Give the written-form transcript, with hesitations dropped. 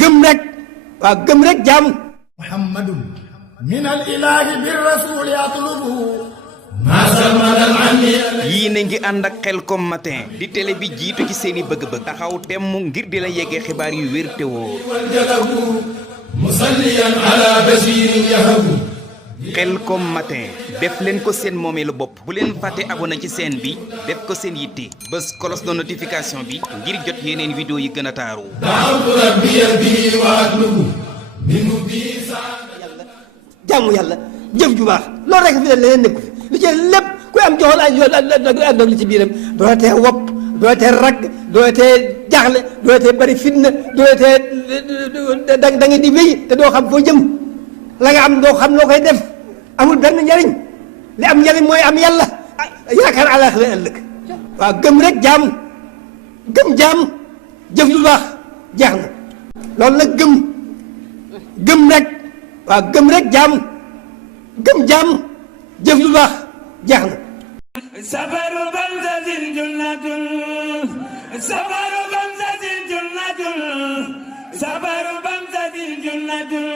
gëm rek waaw gëm rek jaamu muhammadun min al ilahi bir rasul yatlubu yii na ngi ànd ak Khelcom matin di télé bi jiitu ci seeni bëgg-bëgg taxaw temm ngir di la yeggee xibaar yu wér te woo musalliyan ala basirin yahabu Khelcom matin def leen ko seen moomeelu bopp bu leen fàtte abonné ci chaîne bi def ko seen yitte bés cloche de notification bi ngir jot yeneen vidéo yi gën a taaru jaamu yàlla jëf ju baax loolu rek fi ne leneen nekku fi lu ci lépp ku am joxoon ay ak li ci biiram doo tee wopp doo tee ragg doo tee jaaxle doo tee bari fitna doo tee da nga di wéy te doo xam foo jëm la nga am doo xam loo koy def amul benn njariñ li am njariñ mooy am yàlla yaakaar àllaaxira ëllëg waaw gëm rek jaamu gëm jaamu jëf lu baax jeex na loolu nag gëm rek waaw gëm rek jaamu gëm jaamu jëf lu baax jeex na safaru bamsatin junnatun safaru bamsatin junnatun safaru bamsatin junnatun